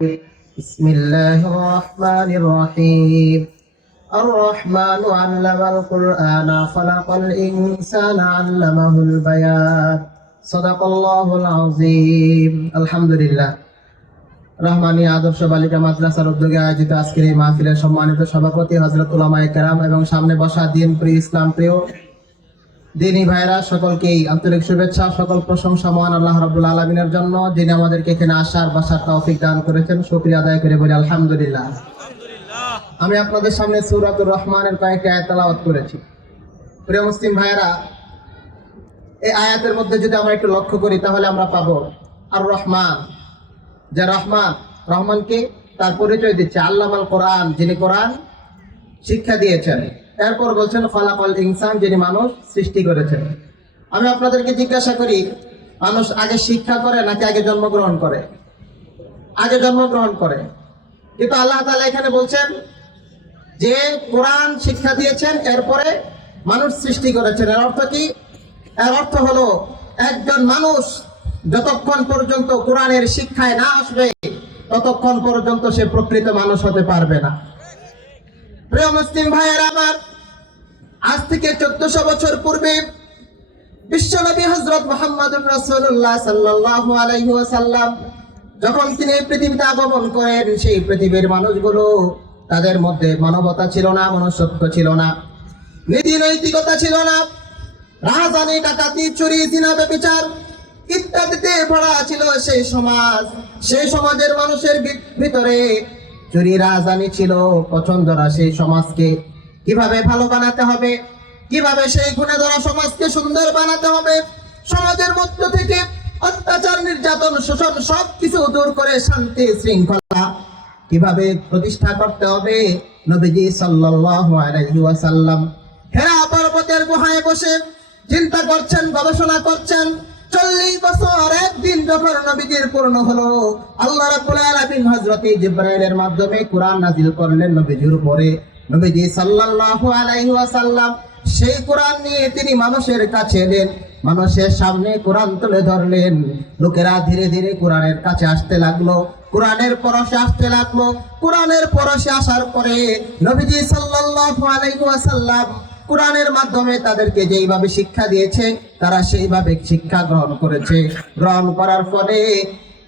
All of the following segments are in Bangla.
بسم الله الرحمن الرحيم الرحمن علم القرآن خلق الإنسان علمه البيان صدق الله العظيم الحمد لله রহমানী আদর্শ বালিকা মাদ্রাসার উদ্যোগে আয়োজিত আজকের এই মাহফিলের সম্মানিত সভাপতি হযরত উলামায়ে কেরাম এবং সামনে বসা দিন প্রিয় ইসলাম প্রিয় দিনী ভাইরা সকলকেই আন্তরিক শুভেচ্ছা, সকল প্রশংসা মহান আল্লাহ রাব্বুল আলামিনের জন্য, যিনি আমাদেরকে এখানে আসার বসার তৌফিক দান করেছেন। শুকরিয়া আদায় করে বলি আলহামদুলিল্লাহ। আমি আপনাদের সামনে সূরাতুর রহমানের কয়েকটি আয়াত তেলাওয়াত করেছি। প্রিয় মুসলিম ভাইরা, এই আয়াতের মধ্যে যদি আমরা একটু লক্ষ্য করি তাহলে আমরা পাবো আর রহমান, যে রহমানকে তার পরিচয় দিচ্ছে আল্লামাল কোরআন, যিনি কোরআন শিক্ষা দিয়েছেন। এরপর বলছেন খালাকাল ইনসান, যিনি মানুষ সৃষ্টি করেছেন। আমি আপনাদেরকে জিজ্ঞাসা করি, মানুষ আগে শিক্ষা করে নাকি আগে জন্মগ্রহণ করে? আগে জন্মগ্রহণ করে। কিন্তু আল্লাহ তাআলা এখানে বলছেন যে কোরআন শিক্ষা দিয়েছেন, এরপরে মানুষ সৃষ্টি করেছেন। এর অর্থ কি? এর অর্থ হলো একজন মানুষ যতক্ষণ পর্যন্ত কোরআনের শিক্ষায় না আসবে ততক্ষণ পর্যন্ত সে প্রকৃত মানুষ হতে পারবে না। প্রিয় মুসলিম ভাইয়েরা আমার, আজ থেকে 1400 বছর পূর্বে বিশ্বনবী হযরত মুহাম্মদুর রাসূলুল্লাহ সাল্লাল্লাহু আলাইহি ওয়াসাল্লাম যখন তিনি এই পৃথিবীতে আগমন করেন, সেই পৃথিবীর মানুষগুলো, তাদের মধ্যে মানবতা ছিল না, মনুষ্যত্ব ছিল না, নীতি নৈতিকতা ছিল না, রাহাজানি, ডাকাতি, চুরি, জিনা, ব্যভিচার ইত্যাদিতে ভরা ছিল সেই সমাজ। সেই সমাজের মানুষের ভিতরে চুরি, রাহাজানি ছিল পছন্দ না। সেই সমাজকে কিভাবে ভালো বানাতে হবে, কিভাবে সেই গুণে ধরা সমাজকে সুন্দর বানাতে হবে, সমাজের মধ্য থেকে অত্যাচার, নির্যাতন, শোষণ সবকিছু দূর করে শান্তি শৃঙ্খলা কিভাবে প্রতিষ্ঠা করতে হবে, নবীজি সাল্লাল্লাহু আলাইহি ওয়াসাল্লাম হেরা পর্বতের গুহায় বসে চিন্তা করছেন, গবেষণা করছেন। 40 বছর একদিন যখন নবীজির পূর্ণ হলো, আল্লাহ রাব্বুল আলামিন হযরত জিবরাইলের মাধ্যমে কোরআন নাযিল করলেন নবীজির উপরে। নবীজি সাল্লাল্লাহু আলাইহি ওয়াসাল্লাম সেই কোরআন নিয়ে তিনি মানুষের কাছে এলেন, মানুষের সামনে কোরআন তুলে ধরলেন। লোকেরা ধীরে ধীরে কোরআনের কাছে আসতে লাগলো, কোরআনের পরশে আসতে লাগলো। কোরআনের পরশে আসার পরে নবীজি সাল্লাল্লাহু আলাইহি ওয়াসাল্লাম কোরআনের মাধ্যমে তাদেরকে যেইভাবে শিক্ষা দিয়েছে তারা সেইভাবে শিক্ষা গ্রহণ করেছে। গ্রহণ করার ফলে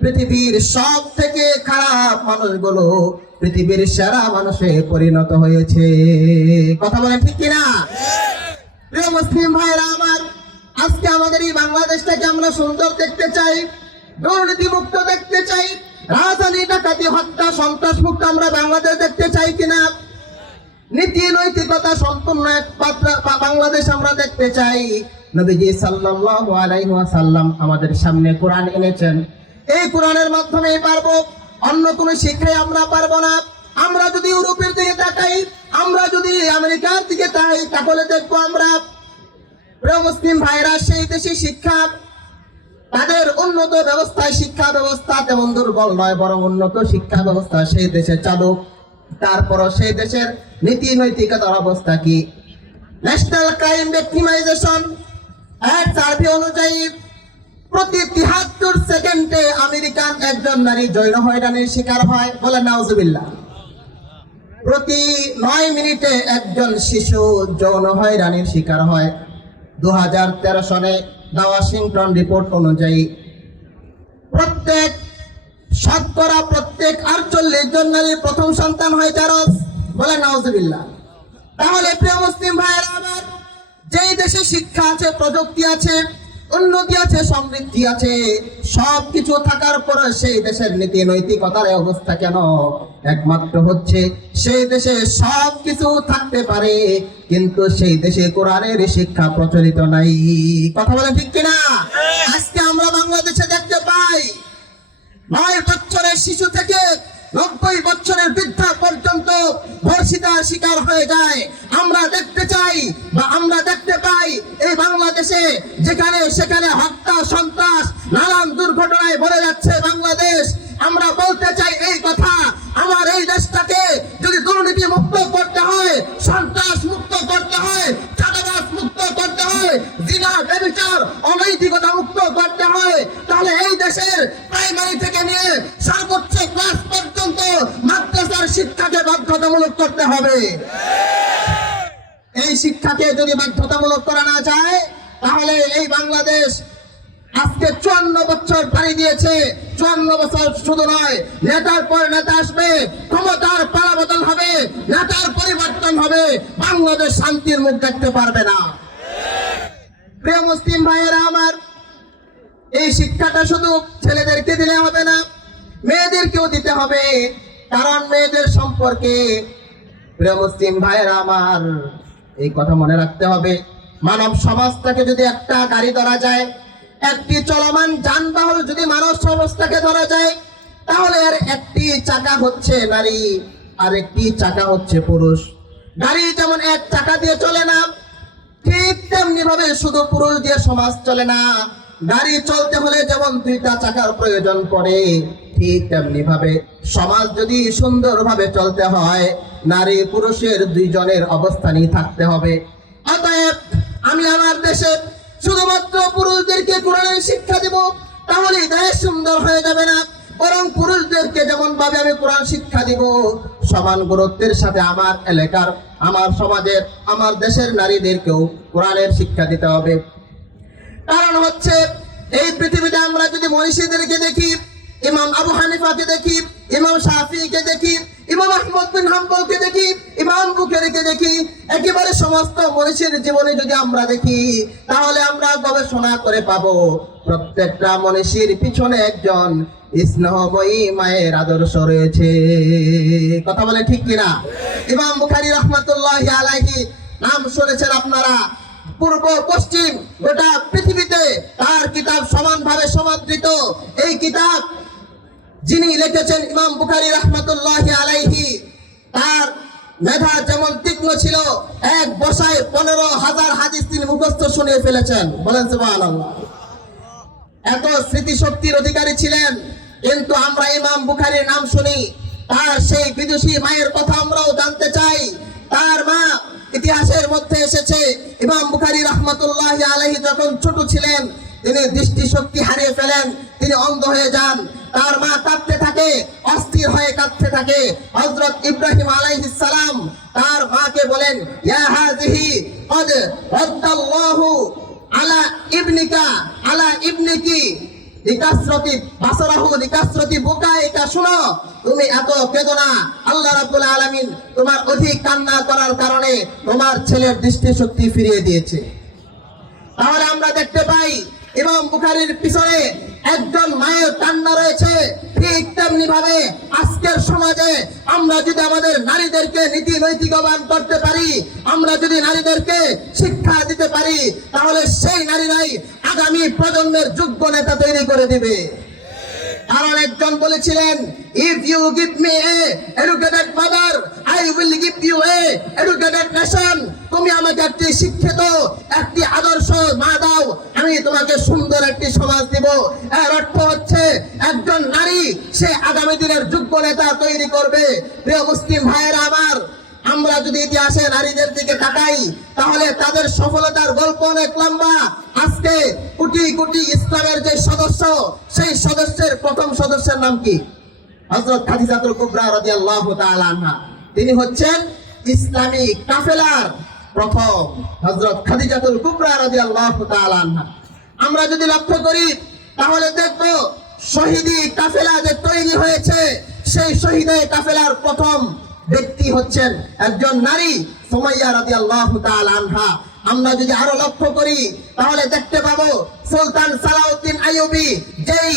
পৃথিবীর সব থেকে খারাপ মানুষগুলো পৃথিবীর সেরা মানুষে পরিণত হয়েছে। কথা বলেন ঠিক কিনা? প্রিয় মুসলিম ভাইরা আমার, আজকে আমাদের এই বাংলাদেশটাকে আমরা সুন্দর দেখতে চাই, দুর্নীতি মুক্ত দেখতে চাই, রাজধানী, ডাকাতি, হত্যা, সন্ত্রাস মুক্ত আমরা বাংলাদেশ দেখতে চাই কিনা? নীতি নৈতিকতা সম্পূর্ণ এক বাংলাদেশ আমরা দেখতে চাই। নবীজি সাল্লাল্লাহু আলাইহি ওয়াসাল্লাম আমাদের সামনে কোরআন এনেছেন। এই কোরআনের মাধ্যমে পারবো, অন্য কোন শিক্ষায় আমরা পারবো না। আমরা যদি ইউরোপের দিকে তাকাই, আমরা যদি আমেরিকার দিকে তাকাই, তাহলে দেখবো আমরা প্রিয় মুসলিম ভাইরা সেই দেশে শিক্ষা, তাদের উন্নত ব্যবস্থায় শিক্ষা ব্যবস্থা তেমন দুর্বল নয়, বরং উন্নত শিক্ষা ব্যবস্থা সেই দেশে চালু। তারপরও সেই দেশের নীতি নৈতিকতার অবস্থা কি? ন্যাশনাল ক্রাইম ভিক্টিমাইজেশন এক সার্ভে অনুযায়ী প্রতি 73 সেকেন্ডে আমেরিকান একজন নারী যৌন হয়রানির শিকার হয়। বলে নাউজুবিল্লাহ। প্রতি 9 মিনিটে একজন শিশু যৌন হয়রানির শিকার হয়। 2013 সনে দ্য ওয়াশিংটন রিপোর্ট অনুযায়ী প্রত্যেক 48 জন নারীর প্রথম সন্তান হয় জারজ। বলে নাউজুবিল্লাহ। তাহলে প্রিয় মুসলিম ভাইয়েরা আমার, যেই দেশে শিক্ষা আছে, প্রযুক্তি আছে, উন্নতি আছে, সমৃদ্ধি আছে, সবকিছু থাকার পরে সেই দেশের নীতি নৈতিকতার অবস্থা কেন? একমাত্র হচ্ছে সেই দেশে সবকিছু থাকতে পারে কিন্তু সেই দেশে কোরআনের শিক্ষা প্রচলিত নাই। কথা বলে ঠিক কিনা? আজকে আমরা বাংলাদেশে দেখতে পাই 9 বছরের শিশু থেকে 90 বছরের বৃদ্ধা পর্যন্ত ধর্ষিতার শিকার হয়ে যায়। আমরা দেখতে চাই বা আমরা দেখতে পাই এই বাংলাদেশে যেখানে সেখানে হত্যা, সন্ত্রাস, নানান দুর্ঘটনায় ভরে যাচ্ছে বাংলাদেশ। আমরা বলতে চাই এই কথা, আমার এই দেশটাকে যদি দুর্নীতি মুক্ত করতে হয়, সন্ত্রাস মুক্ত করতে হয়, চাঁদাবাজ মুক্ত করতে হয়, জিনা, ব্যভিচার, অনৈতিকতা মুক্ত করতে হয়, তাহলে এই দেশের প্রাইমারি থেকে নিয়ে সর্বোচ্চ ক্লাস শিক্ষাকে বাধ্যতামূলক করতে হবে। এই শিক্ষাকে যদি বাধ্যতামূলক করা না যায়, তাহলে এই বাংলাদেশ আজকে 54 বছর পাড়ি দিয়েছে। 54 বছর শুধু নয়, নেতার পর নেতা আসবে, ক্ষমতার পালাবদল হবে, নেতার পরিবর্তন হবে, বাংলাদেশ শান্তির মুখ দেখতে পারবে না। প্রিয় মুসলিম ভাইয়েরা আমার, এই শিক্ষাটা শুধু ছেলেদেরকে দিলে হবে না, মেয়েদেরকেও দিতে হবে। কারণ মেয়েদের সম্পর্কে প্রিয় মুসলিম ভাইয়েরা আমার, এই কথা মনে রাখতে হবে, মানব সমাজটাকে যদি একটা গাড়ি ধরা যায়, একটি চলমান যানবাহন যদি মানব সমাজটাকে ধরা যায়, তাহলে আর একটি চাকা হচ্ছে নারী, আর একটি চাকা হচ্ছে পুরুষ। গাড়ি যেমন এক চাকা দিয়ে চলে না, ঠিক তেমনি ভাবে শুধু পুরুষ দিয়ে সমাজ চলে না। গাড়ি চলতে হলে যেমন দুইটা চাকার প্রয়োজন পড়ে, ঠিক তেমনি ভাবে সমাজ যদি সুন্দরভাবে চলতে হয়, নারী পুরুষের দুইজনের অবস্থানই থাকতে হবে। অতএব আমি আমার দেশে শুধুমাত্র পুরুষদেরকে কোরআনের শিক্ষা দেব, তাহলে দেশ সুন্দর হয়ে যাবে না। বরং পুরুষদেরকে যেমন ভাবে আমি কোরআন শিক্ষা দিব, সমান গুরুত্বের সাথে আমার এলাকার, আমার সমাজের, আমার দেশের নারীদেরকেও কোরআনের শিক্ষা দিতে হবে। কারণ হচ্ছে, এই পৃথিবীতে আমরা যদি মনীষীদেরকে দেখি, ইমাম আবু হানিফাকে দেখি, ইমাম শাফিকে দেখি, ইমাম আহমদ বিন হাম্বলকে দেখি, ইমাম বুখারীকে দেখি, একেবারে সমস্ত মনীষীর জীবনে যদি আমরা দেখি, তাহলে আমরা গবেষণা করে পাবো প্রত্যেকটা মনীষীর পিছনে একজন স্নেহময়ী মায়ের আদর্শ রয়েছে। কথা বলে ঠিক কিনা? ইমাম বুখারী রাহমাতুল্লাহি আলাইহি নাম শুনেছেন আপনারা। পূর্ব পশ্চিম গোটা পৃথিবীতে তার কিতাব সমানভাবে সমাদৃত। এই কিতাব যিনি লিখেছেন ইমাম বুখারী রাহমাতুল্লাহি আলাইহি, তার মেধা যেমন তীক্ষ্ণ ছিল, এক বসায় 15,000 হাদিস তিনি মুখস্থ শুনিয়ে ফেলেছেন। বলেন সুবহানাল্লাহ। এত স্মৃতিশক্তির অধিকারী ছিলেন। কিন্তু আমরা ইমাম বুখারীর নাম শুনি, তার সেই বিদুষী মায়ের কথা আমরাও জানতে চাই। তার মা ইতিহাসের মধ্যে এসেছে, ইমাম বুখারী রাহমাতুল্লাহি আলাইহি যখন ছোট ছিলেন, তিনি দৃষ্টিশক্তি হারিয়ে ফেলেন, তিনি অন্ধ হয়ে যান। তার মা কাঁদতে থাকে, অস্থির হয়ে কাঁদতে থাকে। হযরত ইব্রাহিম আলাইহিস সালাম তার মাকে বলেন, ইয়া হাযিহি ক্বাদ রাদ্দাল্লাহু আলা ইবনিকা আলা ইবনিকি লিকাসরাতি বাসরাহু লিকাসরাতি বুকাইকা, শুনো, তুমি এত কেঁদো না, আল্লাহ রাব্বুল আলামিন তোমার অধিক কান্না করার কারণে তোমার ছেলের দৃষ্টিশক্তি ফিরিয়ে দিয়েছে। তাহলে আমরা দেখতে পাই ইমাম বুখারীর পিছনে একজন মায়ের কান্না রয়েছে। ঠিক তেমনি ভাবে আজকের সমাজে আমরা যদি আমাদের নারীদেরকে নীতি নৈতিকবান করতে পারি, আমরা যদি নারীদেরকে শিক্ষা দিতে পারি, তাহলে সেই নারীরাই আগামী প্রজন্মের যোগ্য নেতা তৈরি করে দিবে। কারণ একজন বলেছিলেন, if you give me a educated mother, I will give you a educated nation. তুমি আমাকে একটি শিক্ষিত, একটি আদর্শ মা দাও, আমি তোমাকে সুন্দর একটি সমাজ দিব। এর অর্থ হচ্ছে একজন নারী সে আগামী দিনের যোগ্য নেতা তৈরি করবে। প্রিয় মুসলিম ভাইয়েরা আমার, আমরা যদি ইতিহাসে নারীদের দিকে তাকাই, তাহলে তাদের সফলতার গল্প অনেক লম্বা। আজকে কোটি কোটি ইসলামের যে সদস্য, সেই সদস্যের প্রথম সদস্যের নাম কি? হযরত খাদিজাতুল কুবরা রাদিয়াল্লাহু তাআলা আনহা। তিনি হচ্ছেন ইসলামী কাফেলার প্রথম, হযরত খাদিজাতুল কুবরা রাদিয়াল্লাহু তাআলা আনহা। আমরা যদি লক্ষ্য করি, তাহলে দেখব শহীদি কাফেলা যে তৈরি হয়েছে, সেই শহীদে কাফেলার প্রথম ব্যক্তি হচ্ছেন একজন নারী, সুমাইয়া রাদিয়াল্লাহু তাআলা আনহা। আমরা যদি আরো লক্ষ্য করি, তাহলে দেখতে পাবো সুলতান সালাউদ্দিন আইয়ুবী যেই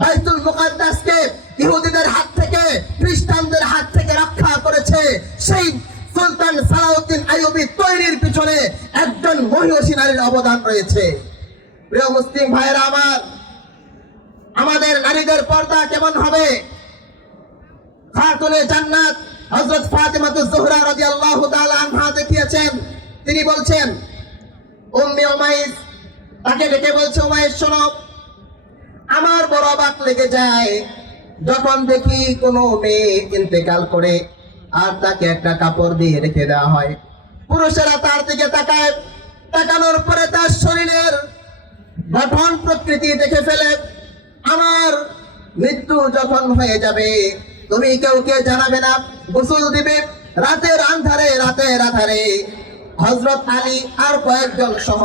বাইতুল মুকাদ্দাসকে ইহুদিদের হাত থেকে, খ্রিস্টানদের হাত থেকে রক্ষা করেছে, সেই সুলতান সালাউদ্দিন আইয়ুবী তৈরির পিছনে একজন মহিষী নারীর অবদান রয়েছে। প্রিয় মুসলিম ভাইয়েরা আমার, আমাদের নারীদের পর্দা কেমন হবে? খাতুনে জান্নাত হযরত ফাতিমাতুজ জোহরা রাদিয়াল্লাহু তাআলা আনহা দেখিয়েছেন। তিনি বলছেন, উম্মে উমাইস তাকে ডেকে বলছে, উমাইস শোনো, আমার বড় অবাক লেগে যায় যখন দেখি কোনো মেয়ে ইন্তেকাল করে আর তাকে একটা কাপড় দিয়ে রেখে দেওয়া হয়। পুরুষেরা তার দিকে তাকায়, তাকানোর পরে তার শরীরের গঠন প্রকৃতি দেখে ফেলে। আমার মৃত্যু যখন হয়ে যাবে, তুমি কাউকে জানাবে না, গোসল দিবে রাতের আধারে হযরত আলী আর কয়েকজন সহ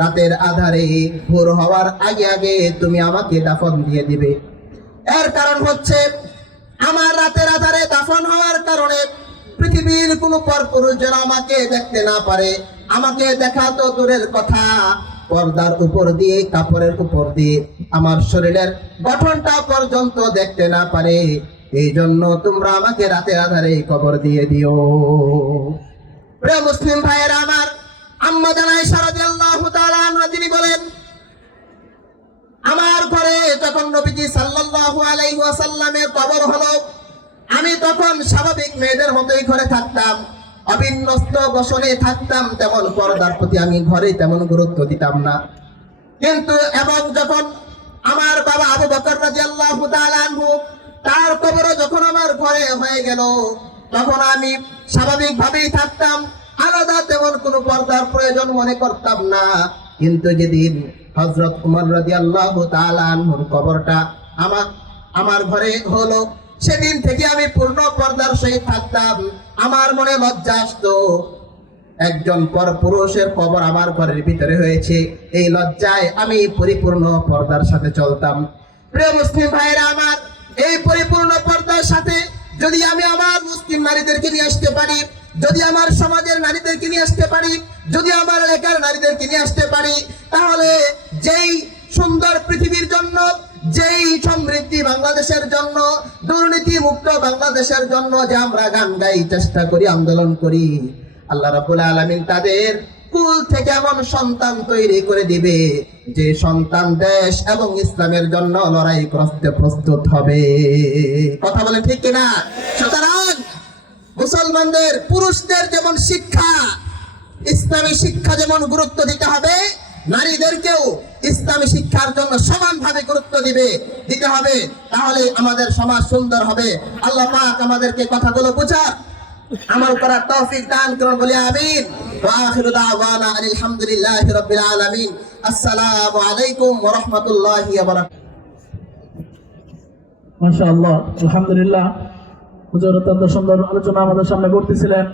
রাতের আধারে ভোর হওয়ার আগে আগে তুমি আমাকে দাফন দিয়ে দিবে। এর কারণ হচ্ছে আমার রাতের আধারে দাফন হওয়ার কারণে পৃথিবীর কোনো পরপুরুষ যেন আমাকে দেখতে না পারে। আমাকে দেখা তো দূরের কথা, পর্দার উপর দিয়ে, কাপড়ের উপর দিয়ে আমার শরীরের গঠনটা পর্যন্ত দেখতে না পারে। এই জন্য তোমরা আমাকে রাতের আধারে কবর দিয়ে দিও। প্রিয় মুসলিম ভাইয়েরা আমার, আম্মা জান আয়েশা রাদিয়াল্লাহু তাআলা আনহা তিনি বলেন, আমার ঘরে যখন নবীজি সাল্লাল্লাহু আলাইহি ওয়াসাল্লামের কবর হলো, আমি তখন স্বাভাবিক মেয়েদের মতোই ঘরে থাকতাম, অবিন্যস্ত গোসলে থাকতাম, তেমন পর্দার প্রতি আমি ঘরে তেমন গুরুত্ব দিতাম না। কিন্তু এবং যখন আমার বাবা আবু বকর রাদিয়াল্লাহু তাআলা আনহু তার কবর যখন আমার ঘরে হয়ে গেল, তখন আমি স্বাভাবিকভাবেই থাকতাম, আলাদা তেমন কোনো পর্দার প্রয়োজন মনে করতাম না। কিন্তু যেদিন হযরত উমর রাদিয়াল্লাহু তাআলা আনহুর কবরটা আমার ঘরে হলো, সেদিন থেকে আমি পূর্ণ পর্দার সহিত থাকতাম। আমার মনে লজ্জা আসতো, একজন পরপুরুষের কবর আমার ঘরের ভিতরে হয়েছে, এই লজ্জায় আমি পরিপূর্ণ পর্দার সাথে চলতাম। প্রিয় মুসলিম ভাইরা আমার, এই পরিপূর্ণ পর্দার সাথে যদি আমি আমার মুসলিম নারীদেরকে নিয়ে আসতে পারি, যদি আমার সমাজের নারীদেরকে নিয়ে আসতে পারি, যদি আমার এলাকার নারীদেরকে নিয়ে আসতে পারি, তাহলে যেই সুন্দর পৃথিবীর জন্য, যেই সমৃদ্ধি বাংলাদেশের জন্য, দুর্নীতি মুক্ত বাংলাদেশের জন্য যে আমরা গান গাই, চেষ্টা করি, আন্দোলন করি, আল্লাহ রাব্বুল আলামিন তাদের কুল থেকে এমন সন্তান তৈরি করে দিবে যে সন্তান দেশ এবং ইসলামের জন্য লড়াই করতে প্রস্তুত হবে। কথা বলে ঠিক কিনা? সুতরাং মুসলমানদের, পুরুষদের যেমন শিক্ষা, ইসলামী শিক্ষা যেমন গুরুত্ব দিতে হবে, নারীদেরকেও ইসলামী শিক্ষার জন্য সমানভাবে গুরুত্ব দিতে হবে। তাহলে আমাদের সমাজ সুন্দর হবে। আল্লাহ পাক আমাদেরকে কথাগুলো বোঝার, আমল করার তৌফিক দান করুন, বলি আমিন। ওয়া আখিরু দাওয়ানা আলহামদুলিল্লাহি রাব্বিল আলামিন। আসসালামু আলাইকুম ওয়া রাহমাতুল্লাহি ওয়া বারাকাতুহু। মাশাআল্লাহ, আলহামদুলিল্লাহ। হুজুর অত্যন্ত সুন্দর আলোচনা আমাদের সামনে করতেছিলেন।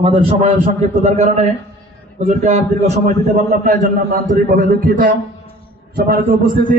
আমাদের সময়ের সংক্ষিপ্ততার কারণে হুজুরকে আর দীর্ঘ সময় দিতে পারলাম না, এর জন্য আমরা আন্তরিকভাবে দুঃখিত। সম্মানিত উপস্থিতি।